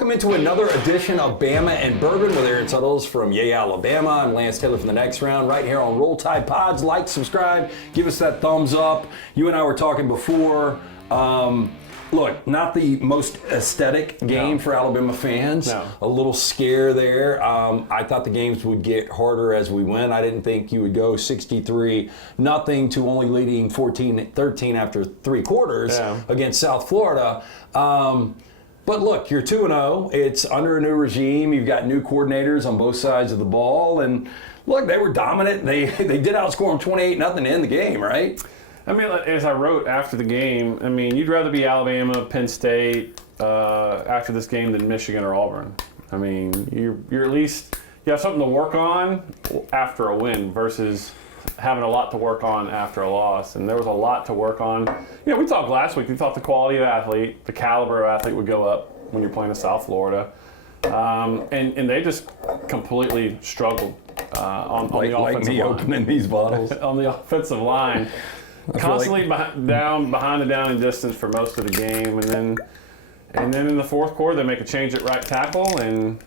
welcome into another edition of Bama and Bourbon with Aaron Suttles from Yay, Alabama. I'm Lance Taylor from the next round, right here on Roll Tide Pods. Like, subscribe, give us that thumbs up. You and I were talking before. Look, not the most aesthetic game for Alabama fans. No. A little scare there. I thought the games would get harder as we went. I didn't think you would go 63-0 to only leading 14-13 after three quarters against South Florida. But look, you're 2-0. It's under a new regime. You've got new coordinators on both sides of the ball. And look, they were dominant. They did outscore them 28-0 to end the game, right? I mean, as I wrote after the game, I mean, you'd rather be Alabama, Penn State after this game than Michigan or Auburn. I mean, you're at least, you have something to work on after a win versus having a lot to work on after a loss. And there was a lot to work on. You know, we talked last week, we thought the quality of athlete, the caliber of athlete would go up when you're playing in South Florida. And they just completely struggled on the offensive line. Opening these bottles. On the offensive line. Constantly behind the down and distance for most of the game, and then in the fourth quarter they make a change at right tackle, and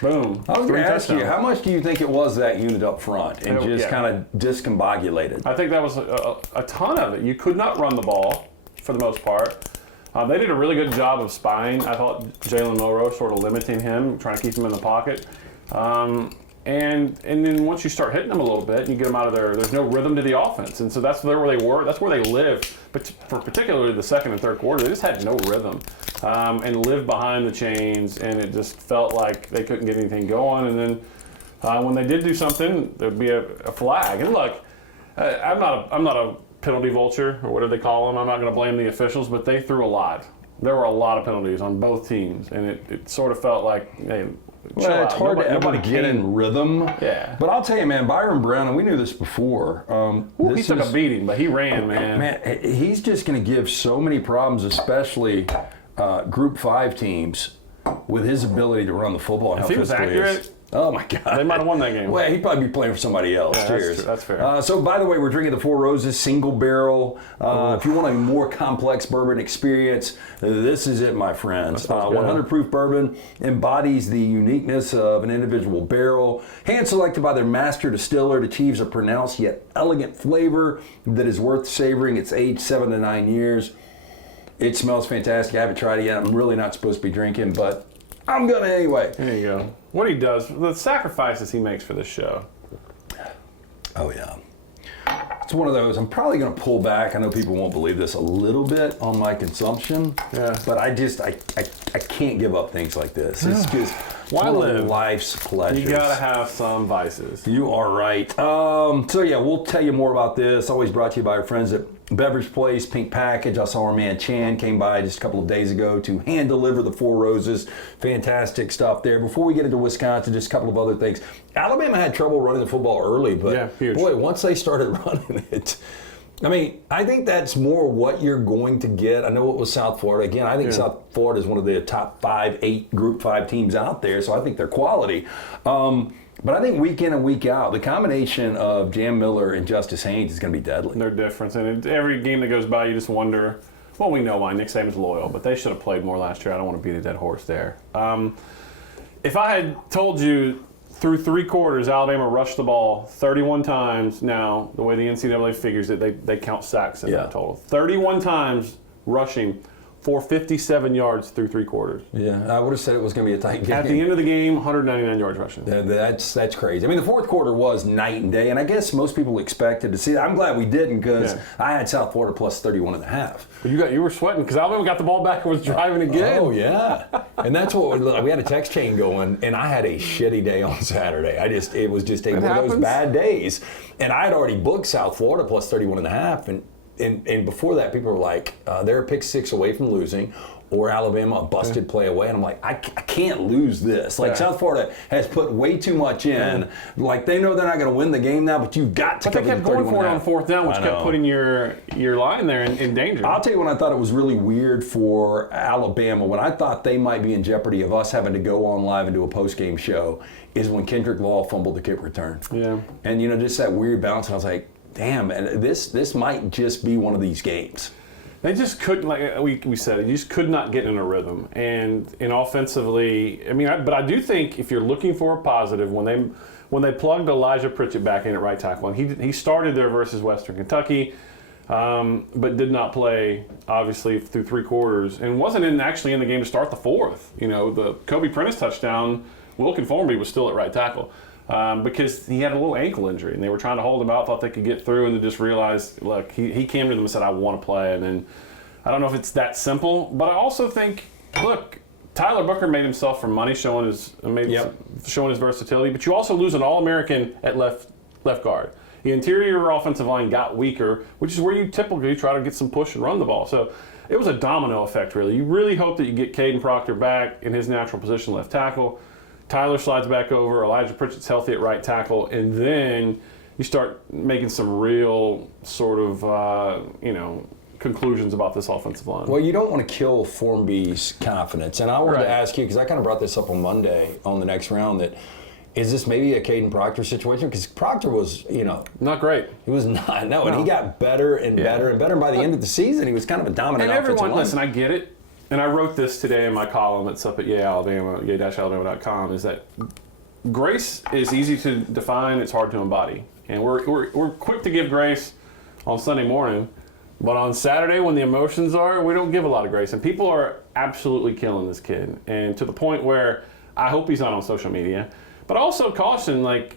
boom. I was going to ask you, how much do you think it was that unit up front and just kind of discombobulated? I think that was a ton of it. You could not run the ball for the most part. They did a really good job of spying. I thought Jalen Milroe sort of limiting him, trying to keep him in the pocket. And then once you start hitting them a little bit, you get them out of there. There's no rhythm to the offense, and so that's where they were. That's where they lived. But for particularly the second and third quarter, they just had no rhythm and lived behind the chains, and it just felt like they couldn't get anything going. And then when they did do something, there'd be a flag. And look, I'm not a penalty vulture or whatever they call them. I'm not going to blame the officials, but they threw a lot. There were a lot of penalties on both teams, and it sort of felt like, hey, well, it's hard to ever get in rhythm. Yeah. But I'll tell you, man, Byron Brown, and we knew this before. He took a beating, but he ran, man. Man, he's just going to give so many problems, especially Group 5 teams, with his ability to run the football. If he was accurate, oh my God, they might have won that game. Well, he'd probably be playing for somebody else. Yeah, Cheers. That's fair. So, by the way, we're drinking the Four Roses single barrel. If you want a more complex bourbon experience, this is it, my friends. 100 proof bourbon embodies the uniqueness of an individual barrel. Hand selected by their master distiller, it achieves a pronounced yet elegant flavor that is worth savoring. It's aged 7 to 9 years. It smells fantastic. I haven't tried it yet. I'm really not supposed to be drinking, but I'm gonna anyway. There you go. What he does, the sacrifices he makes for this show. Oh yeah. It's one of those, I'm probably gonna pull back, I know people won't believe this, a little bit on my consumption. Yeah. But I can't give up things like this. It's just Why one of live? life's pleasures. You gotta have some vices. You are right. So yeah, we'll tell you more about this. Always brought to you by our friends at Beverage Place, Pink Package. I saw our man Chan came by just a couple of days ago to hand deliver the Four Roses. Fantastic stuff there. Before we get into Wisconsin, just a couple of other things. Alabama had trouble running the football early, but boy, once they started running it, I mean, I think that's more what you're going to get. I know it was South Florida. Again, I think South Florida is one of the top 8 Group 5 teams out there, so I think they're quality. But I think week in and week out, the combination of Jam Miller and Justice Haynes is going to be deadly. They're different, and every game that goes by, you just wonder, well, we know why Nick Saban's loyal, but they should have played more last year. I don't want to beat a dead horse there. If I had told you through three quarters, Alabama rushed the ball 31 times. Now, the way the NCAA figures it, they count sacks in that total. 31 times rushing for 57 yards through three quarters. Yeah, I would have said it was going to be a tight game. At the end of the game, 199 yards rushing. That's crazy. I mean, the fourth quarter was night and day, and I guess most people expected to see that. I'm glad we didn't because I had South Florida plus 31.5. But you were sweating because Alabama got the ball back and was driving again. Oh, yeah. And that's what we had a text chain going, and I had a shitty day on Saturday. It was just one of those bad days. And I had already booked South Florida plus 31.5, and before that, people were like, they're a pick 6 away from losing, or Alabama a busted play away. And I'm like, I can't lose this. Like, South Florida has put way too much in. Like, they know they're not going to win the game now, but you've got to cover the 31.5. But they kept going for it on fourth down, which kept putting your line there in danger. I'll tell you when I thought it was really weird for Alabama, when I thought they might be in jeopardy of us having to go on live and do a post-game show, is when Kendrick Law fumbled the kick return. Yeah. And, just that weird bounce, and I was like, damn, and this might just be one of these games. They just couldn't, like we said, you just could not get in a rhythm. And offensively, but I do think if you're looking for a positive, when they plugged Elijah Pritchett back in at right tackle, and he started there versus Western Kentucky, but did not play, obviously, through 3 quarters, and wasn't actually in the game to start the 4th. The Kobe Prentice touchdown, Wilkin Formby was still at right tackle. Because he had a little ankle injury, and they were trying to hold him out, thought they could get through, and then just realized, look, he came to them and said, I want to play. And then I don't know if it's that simple, but I also think, look, Tyler Booker made himself for money, showing his versatility, but you also lose an All-American at left guard. The interior offensive line got weaker, which is where you typically try to get some push and run the ball. So it was a domino effect, really. You really hope that you get Caden Proctor back in his natural position, left tackle. Tyler slides back over, Elijah Pritchett's healthy at right tackle, and then you start making some real sort of, conclusions about this offensive line. Well, you don't want to kill Formby's confidence. And I wanted to ask you, because I kind of brought this up on Monday on the next round, that is this maybe a Caden Proctor situation? Because Proctor was, not great. He was not. No, and he got better and better and better. And by the end of the season, he was kind of a dominant offensive lineman. Listen, I get it. And I wrote this today in my column. It's up at yale-alabama.com, is that grace is easy to define, it's hard to embody. And we're quick to give grace on Sunday morning, but on Saturday when the emotions are, we don't give a lot of grace. And people are absolutely killing this kid. And to the point where I hope he's not on social media. But also caution, like,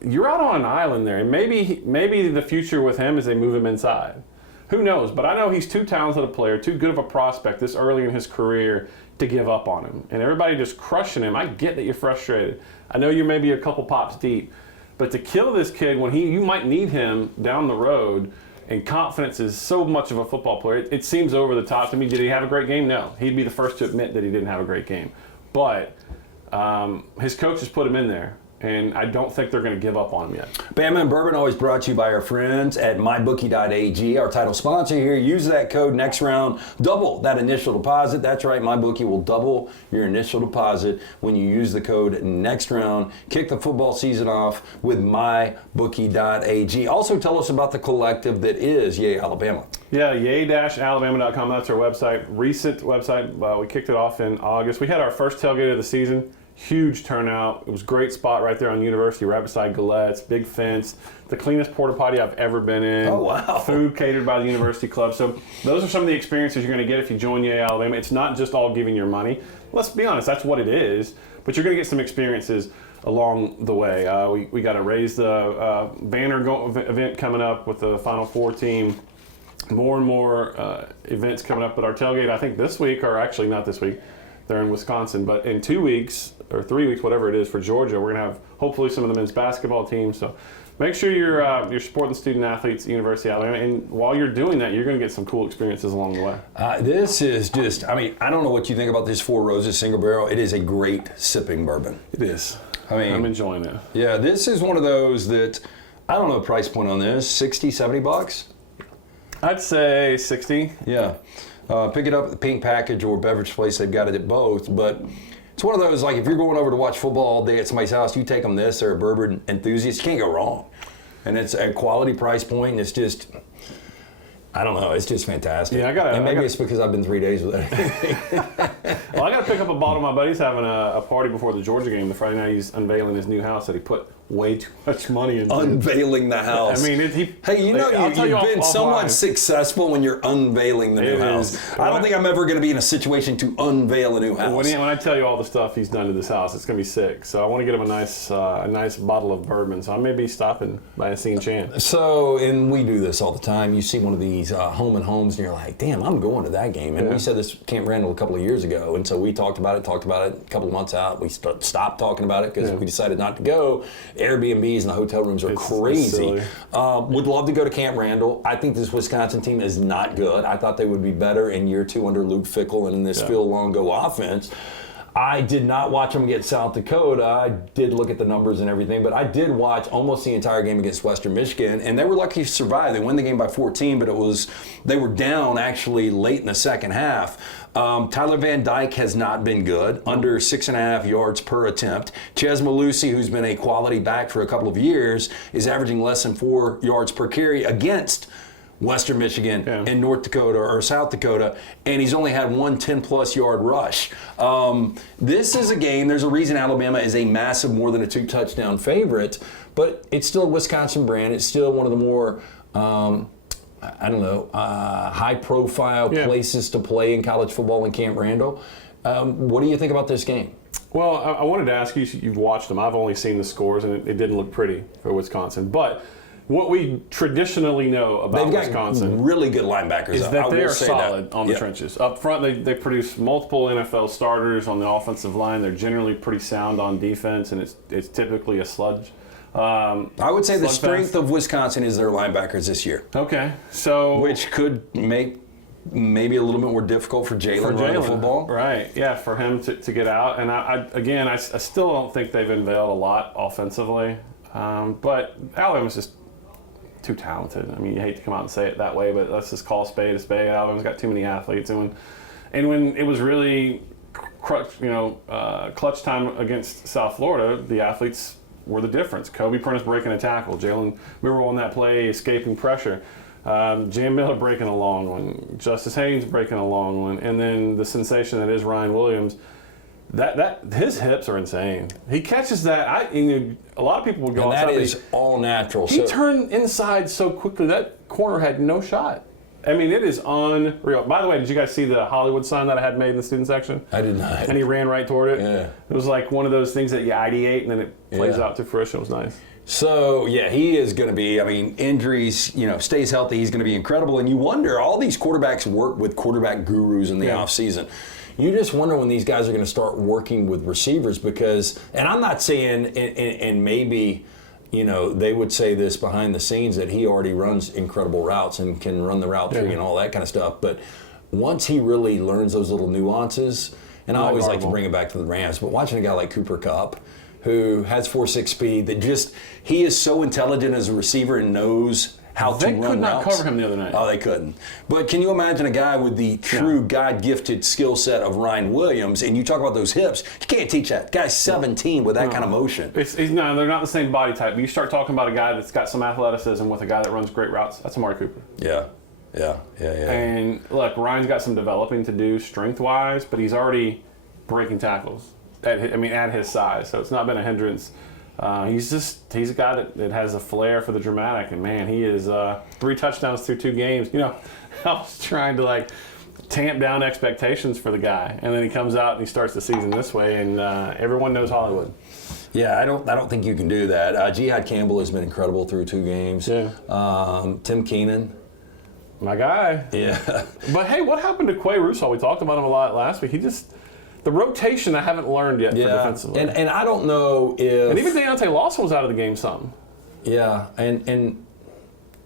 you're out on an island there. And maybe the future with him is they move him inside. Who knows? But I know he's too talented a player, too good of a prospect this early in his career to give up on him. And everybody just crushing him. I get that you're frustrated. I know you're maybe a couple pops deep. But to kill this kid when you might need him down the road, and confidence is so much of a football player, it seems over the top to me. Did he have a great game? No. He'd be the first to admit that he didn't have a great game. But his coaches put him in there. And I don't think they're going to give up on him yet. Bama and Bourbon always brought to you by our friends at mybookie.ag, our title sponsor here. Use that code next round. Double that initial deposit. That's right, MyBookie will double your initial deposit when you use the code next round. Kick the football season off with mybookie.ag. Also, tell us about the collective that is Yay Alabama. Yeah, yay-alabama.com. That's our website. Recent website. We kicked it off in August. We had our first tailgate of the season. Huge turnout. It was a great spot right there on University, right beside Galette's. Big fence. The cleanest porta potty I've ever been in. Oh, wow. Food catered by the University Club. So those are some of the experiences you're going to get if you join Yay Alabama. It's not just all giving your money. Let's be honest, that's what it is. But you're going to get some experiences along the way. We got to raise the banner event coming up with the Final Four team. More and more events coming up at our tailgate. I think this week, or actually not this week, they're in Wisconsin, but in 2 weeks or 3 weeks, whatever it is, for Georgia, we're going to have hopefully some of the men's basketball teams. So make sure you're supporting student athletes at University of Alabama, and while you're doing that, you're going to get some cool experiences along the way. This is just, I don't know what you think about this Four Roses single barrel. It is a great sipping bourbon. It is. I'm enjoying it. Yeah, this is one of those that, I don't know the price point on this, 60, 70 bucks? I'd say 60. Yeah. Pick it up at the Pink Package or Beverage Place. They've got it at both. But it's one of those, like, if you're going over to watch football all day at somebody's house, you take them this. They're a bourbon enthusiast. You can't go wrong. And it's a quality price point. And it's just, I don't know. It's just fantastic. Yeah, and maybe it's because I've been 3 days with it. Well, I got to pick up a bottle. My buddy's having a party before the Georgia game. The Friday night, he's unveiling his new house that he put way too much money into. Unveiling the house. I mean, hey, you've been somewhat successful when you're unveiling the new house. I don't think I'm ever going to be in a situation to unveil a new house. When I tell you all the stuff he's done to this house, it's going to be sick. So I want to get him a nice bottle of bourbon. So I may be stopping by a Scene Chan. So, and we do this all the time. You see one of these home and homes, and you're like, damn, I'm going to that game. And we said this at Camp Randall a couple of years ago. And so we talked about it a couple of months out. We stopped talking about it because we decided not to go. Airbnbs and the hotel rooms are crazy. Would love to go to Camp Randall. I think this Wisconsin team is not good. I thought they would be better in year 2 under Luke Fickell and in this Phil Longo offense. I did not watch them against South Dakota. I did look at the numbers and everything, but I did watch almost the entire game against Western Michigan, and they were lucky to survive. They won the game by 14, but they were down actually late in the second half. Tyler Van Dyke has not been good, under 6.5 yards per attempt. Ches Malusi, who's been a quality back for a couple of years, is averaging less than 4 yards per carry against Western Michigan and North Dakota or South Dakota, and he's only had one 10-plus yard rush. This is a game, there's a reason Alabama is a massive more than a 2-touchdown favorite, but it's still a Wisconsin brand. It's still one of the more, high-profile places to play in college football in Camp Randall. What do you think about this game? Well, I wanted to ask you, you've watched them. I've only seen the scores, and it didn't look pretty for Wisconsin. But what we traditionally know about Wisconsin really good linebackers is that they are solid on the trenches. Up front, they produce multiple NFL starters on the offensive line. They're generally pretty sound on defense, and it's typically a sludge. I would say the strength of Wisconsin is their linebackers this year. Okay, so which could make maybe a little bit more difficult for Jalen running the football. Right, yeah, for him to get out. And I still don't think they've unveiled a lot offensively. But Alabama's just too talented. I mean, you hate to come out and say it that way, but let's just call a spade a spade. Alabama's got too many athletes. And when it was really clutch time against South Florida, the athletes were the difference. Kobe Prentice breaking a tackle. Jalen Milroe on that play escaping pressure. Jam Miller breaking a long one, Justice Haynes breaking a long one, and then the sensation that is Ryan Williams. That his hips are insane. He catches that. A lot of people would go outside. That is all natural. He turned inside so quickly that corner had no shot. I mean, it is unreal. By the way, did you guys see the Hollywood sign that I had made in the student section? I did not. And he ran right toward it. Yeah. It was like one of those things that you ideate and then it plays out to fruition. It was nice. So, yeah, he is going to be, injuries, stays healthy, he's going to be incredible. And you wonder, all these quarterbacks work with quarterback gurus in the offseason. You just wonder when these guys are going to start working with receivers because, and I'm not saying, and maybe, they would say this behind the scenes that he already runs incredible routes and can run the route tree and all that kind of stuff. But once he really learns those little nuances, and I always like to bring it back to the Rams, but watching a guy like Cooper Kupp, who has 4.6 speed, that he is so intelligent as a receiver and knows how to run routes. They could not cover him the other night. Oh, they couldn't. But can you imagine a guy with the true God-gifted skill set of Ryan Williams, and you talk about those hips, you can't teach that. Guy's 17 with that kind of motion. They're not the same body type. But you start talking about a guy that's got some athleticism with a guy that runs great routes, that's Amari Cooper. Yeah. And look, Ryan's got some developing to do strength-wise, but he's already breaking tackles. At his size, so it's not been a hindrance. He's a guy that has a flair for the dramatic, and man, he is 3 touchdowns through 2 games. I was trying to tamp down expectations for the guy, and then he comes out and he starts the season this way, and everyone knows Hollywood. Yeah, I don't think you can do that. Jihad Campbell has been incredible through 2 games. Yeah. Tim Keenan. My guy. Yeah. But hey, what happened to Quay Russaw? We talked about him a lot last week. The rotation I haven't learned yet for defensively. And I don't know if... And even Deontay Lawson was out of the game some. Yeah, and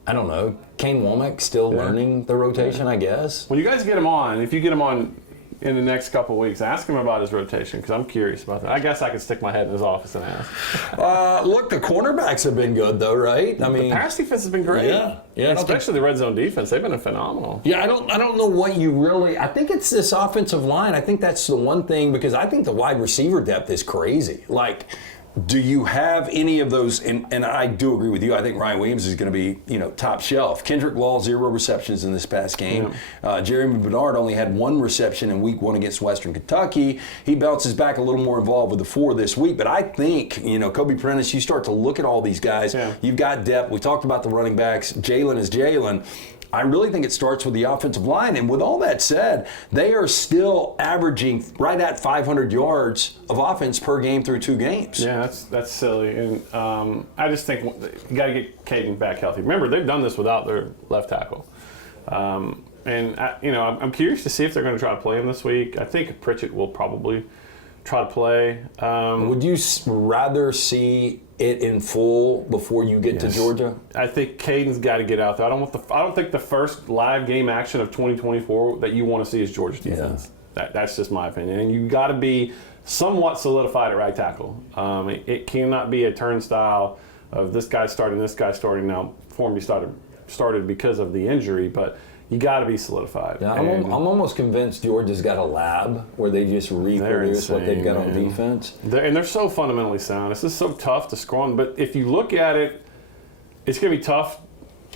I don't know. Kane Womack still learning the rotation, I guess. When you guys get him on, if you get him on in the next couple of weeks, ask him about his rotation because I'm curious about that. I guess I could stick my head in his office and ask. Look, the cornerbacks have been good though, right? The pass defense has been great. Yeah. Especially the red zone defense, they've been phenomenal. Yeah, I don't know what you really. I think it's this offensive line. I think that's the one thing because I think the wide receiver depth is crazy. Do you have any of those? And I do agree with you. I think Ryan Williams is going to be, top shelf. Kendrick Law, 0 receptions in this past game. Jeremy Bernard only had 1 reception in week 1 against Western Kentucky. He bounces back a little more involved with the 4 this week. But I think, Kobe Prentice, you start to look at all these guys. Yeah. You've got depth. We talked about the running backs. Jalen is Jalen. I really think it starts with the offensive line. And with all that said, they are still averaging right at 500 yards of offense per game through 2 games. Yeah, that's silly. And I just think you got to get Caden back healthy. Remember, they've done this without their left tackle. I'm curious to see if they're going to try to play him this week. I think Pritchett will probably try to play. Would you rather see it in full before you get to Georgia? I think Caden's got to get out there. I don't think the first live game action of 2024 that you want to see is Georgia's defense. Yeah. That's just my opinion. And you got to be somewhat solidified at right tackle. It cannot be a turnstile of this guy starting now. Formby started because of the injury, but you got to be solidified. Yeah, I'm almost convinced Georgia's got a lab where they just reproduce what they've got on defense. They're so fundamentally sound. It's just so tough to score on. But if you look at it, it's going to be tough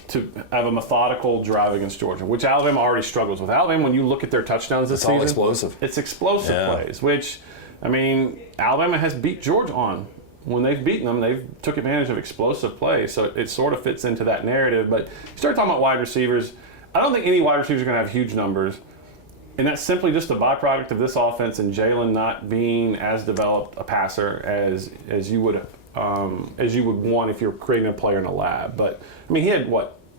to have a methodical drive against Georgia, which Alabama already struggles with. Alabama, when you look at their touchdowns this season, all explosive. It's explosive plays, which, I mean, Alabama has beat Georgia on. When they've beaten them, they've took advantage of explosive plays, so it sort of fits into that narrative. But you start talking about wide receivers, I don't think any wide receivers are going to have huge numbers, and that's simply just a byproduct of this offense and Jalen not being as developed a passer as you would want if you're creating a player in a lab. But I mean, he had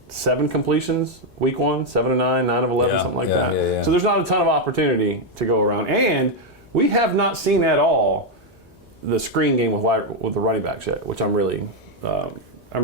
7 completions week 1, 7 of 9, 9 of 11, something like that. Yeah. So there's not a ton of opportunity to go around, and we have not seen at all the screen game with the running backs yet, which I'm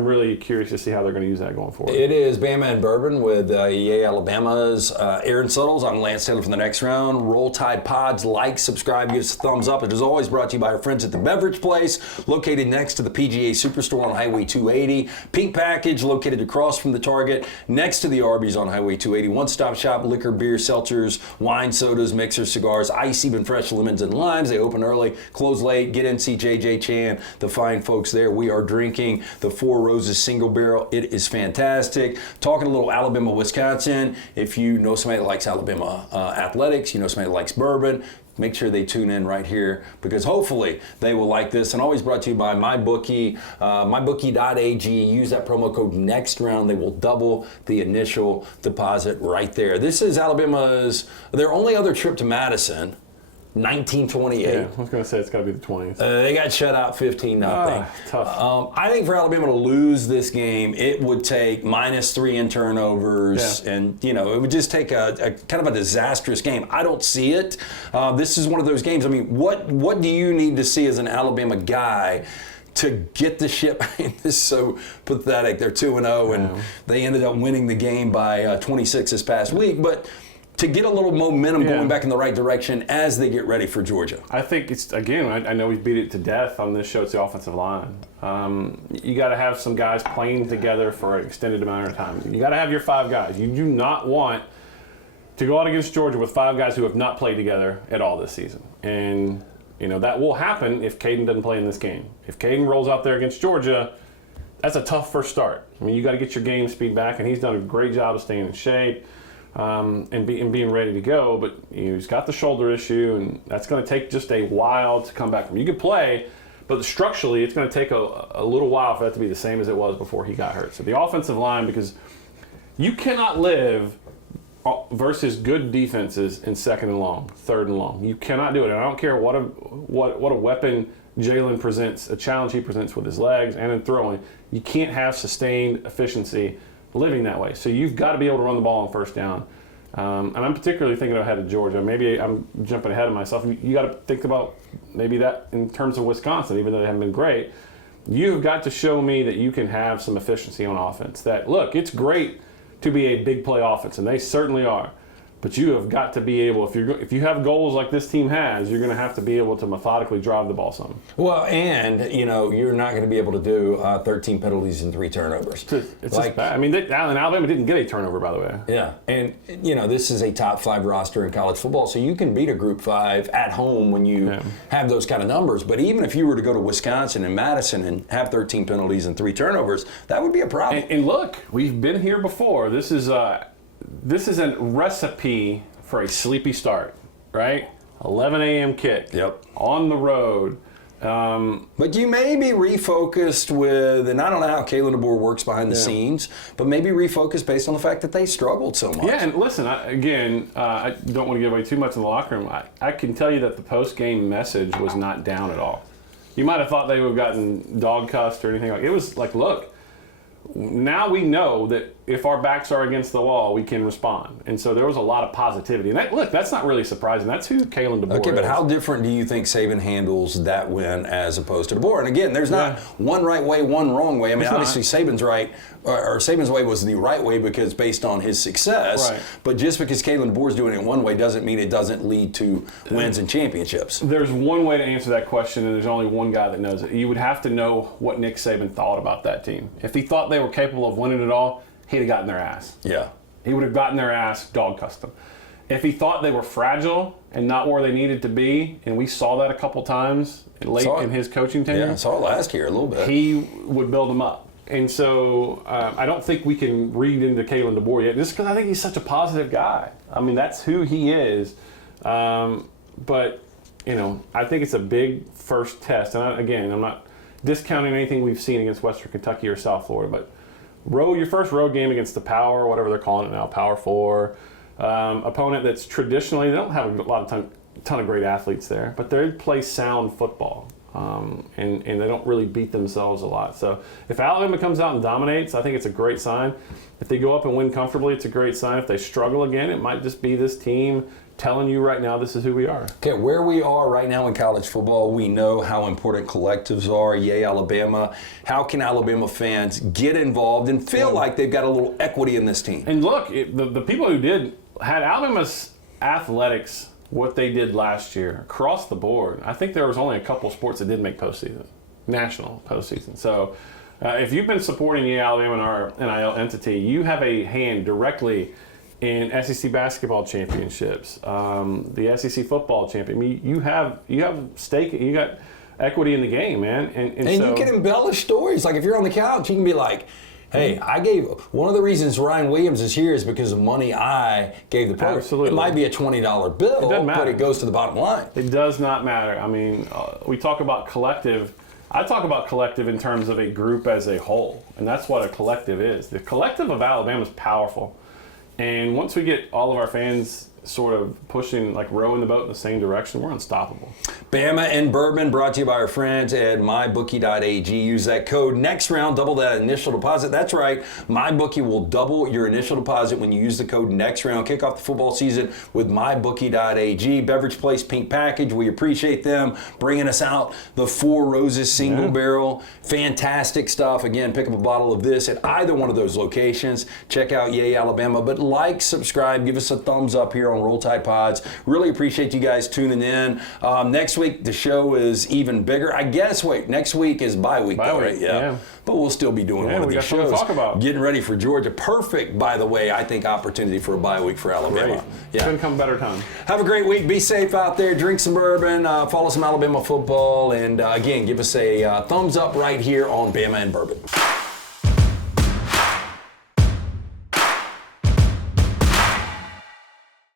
really curious to see how they're going to use that going forward. It is Bama and Bourbon with EA Alabama's Aaron Suttles. I'm Lance Taylor from the next round. Roll Tide Pods, like, subscribe, give us a thumbs up. It is always brought to you by our friends at the Beverage Place, located next to the PGA Superstore on Highway 280. Pink Package, located across from the Target, next to the Arby's on Highway 280. One-stop shop, liquor, beer, seltzers, wine, sodas, mixers, cigars, ice, even fresh lemons and limes. They open early, close late. Get in, see JJ Chan, the fine folks there. We are drinking the Four Roses single barrel. It is fantastic. Talking a little Alabama, Wisconsin. If you know somebody that likes Alabama athletics, you know somebody that likes bourbon, make sure they tune in right here because hopefully they will like this. And always brought to you by MyBookie, mybookie.ag. Use that promo code NEXTROUND. They will double the initial deposit right there. This is their only other trip to Madison. 1928. Yeah, I was going to say it's got to be the 20s. They got shut out 15-0. Tough. I think for Alabama to lose this game, it would take -3 in turnovers, and it would just take a kind of a disastrous game. I don't see it. This is one of those games. I mean, what do you need to see as an Alabama guy to get the ship? This is so pathetic. They're 2-0, and they ended up winning the game by 26 this past week, but to get a little momentum going back in the right direction as they get ready for Georgia. I think it's, again, I know we've beat it to death on this show, it's the offensive line. You got to have some guys playing together for an extended amount of time. You got to have your 5 guys. You do not want to go out against Georgia with 5 guys who have not played together at all this season. And, that will happen if Caden doesn't play in this game. If Caden rolls out there against Georgia, that's a tough first start. I mean, you got to get your game speed back, and he's done a great job of staying in shape. And being ready to go, but he's got the shoulder issue, and that's going to take just a while to come back from. You could play, but structurally, it's going to take a little while for that to be the same as it was before he got hurt. So the offensive line, because you cannot live versus good defenses in 2nd and long, 3rd and long. You cannot do it. And I don't care what a weapon Jalen presents, a challenge he presents with his legs and in throwing. You can't have sustained efficiency living that way. So you've got to be able to run the ball on 1st down. And I'm particularly thinking ahead of Georgia. Maybe I'm jumping ahead of myself. You got to think about maybe that in terms of Wisconsin, even though they haven't been great. You've got to show me that you can have some efficiency on offense. That, look, it's great to be a big play offense, and they certainly are. But you have got to be able, if you have goals like this team has, you're going to have to be able to methodically drive the ball some. Well, and you're not going to be able to do 13 penalties and 3 turnovers. It's just bad. I mean, Alabama didn't get a turnover, by the way. Yeah, and this is a top 5 roster in college football, so you can beat a Group 5 at home when you have those kind of numbers. But even if you were to go to Wisconsin and Madison and have 13 penalties and 3 turnovers, that would be a problem. And look, we've been here before. This is a recipe for a sleepy start, right? 11 a.m. kick. Yep. On the road. But you may be refocused with, and I don't know how Kalen DeBoer works behind the scenes, but maybe refocused based on the fact that they struggled so much. Yeah, and listen, I don't want to give away too much in the locker room. I can tell you that the post-game message was not down at all. You might have thought they would have gotten dog cussed or anything like. It was like, look, now we know that if our backs are against the wall, we can respond. And so there was a lot of positivity. And that's not really surprising. That's who Kalen DeBoer is. Okay, but how different do you think Saban handles that win as opposed to DeBoer? And again, there's not one right way, one wrong way. I mean, obviously Saban's right, or Saban's way was the right way because based on his success. Right. But just because Kalen DeBoer's doing it one way doesn't mean it doesn't lead to wins and championships. There's one way to answer that question, and there's only one guy that knows it. You would have to know what Nick Saban thought about that team. If he thought they were capable of winning it all, he'd have gotten their ass. Yeah. He would have gotten their ass, dog cussed them. If he thought they were fragile and not where they needed to be, and we saw that a couple times late in his coaching tenure. Yeah, I saw it last year a little bit. He would build them up. And so I don't think we can read into Kalen DeBoer yet, just because I think he's such a positive guy. I mean, that's who he is. But, you know, I think it's a big first test. And again, I'm not discounting anything we've seen against Western Kentucky or South Florida, but your first road game against the Power, whatever they're calling it now, Power 4, opponent that's traditionally, they don't have a ton of great athletes there, but they play sound football. And they don't really beat themselves a lot. So if Alabama comes out and dominates, I think it's a great sign. If they go up and win comfortably, it's a great sign. If they struggle again, it might just be this team telling you right now this is who we are. Okay, where we are right now in college football, we know how important collectives are. Yay, Alabama. How can Alabama fans get involved and feel like they've got a little equity in this team? And look, the people who had Alabama's athletics what they did last year across the board. I think there was only a couple sports that didn't make postseason, national postseason. So if you've been supporting the Alabama and our NIL entity, you have a hand directly in SEC basketball championships, the SEC football champion. I mean, you have stake, you got equity in the game, man. And so, you can embellish stories. Like if you're on the couch, you can be like, hey, one of the reasons Ryan Williams is here is because of money I gave the program. Absolutely. It might be a $20 bill, but it goes to the bottom line. It does not matter. I mean, we talk about collective. I talk about collective in terms of a group as a whole, and that's what a collective is. The collective of Alabama is powerful. And once we get all of our fans sort of pushing, like rowing the boat in the same direction, we're unstoppable. Bama and Bourbon brought to you by our friends at mybookie.ag. Use that code next round, double that initial deposit. That's right, MyBookie will double your initial deposit when you use the code next round. Kick off the football season with mybookie.ag. Beverage Place Pink Package, we appreciate them bringing us out the Four Roses single barrel. Fantastic stuff. Again, pick up a bottle of this at either one of those locations. Check out Yay Alabama, but like, subscribe, give us a thumbs up here on Roll Tide Pods. Really appreciate you guys tuning in. Next week, the show is even bigger. I guess, next week is bye week, right? Yeah. But we'll still be doing one of these shows. To talk about. Getting ready for Georgia. Perfect, by the way, I think, opportunity for a bye week for Alabama. Great. Yeah. Couldn't come better time. Have a great week. Be safe out there. Drink some bourbon. Follow some Alabama football. And again, give us a thumbs up right here on Bama and Bourbon.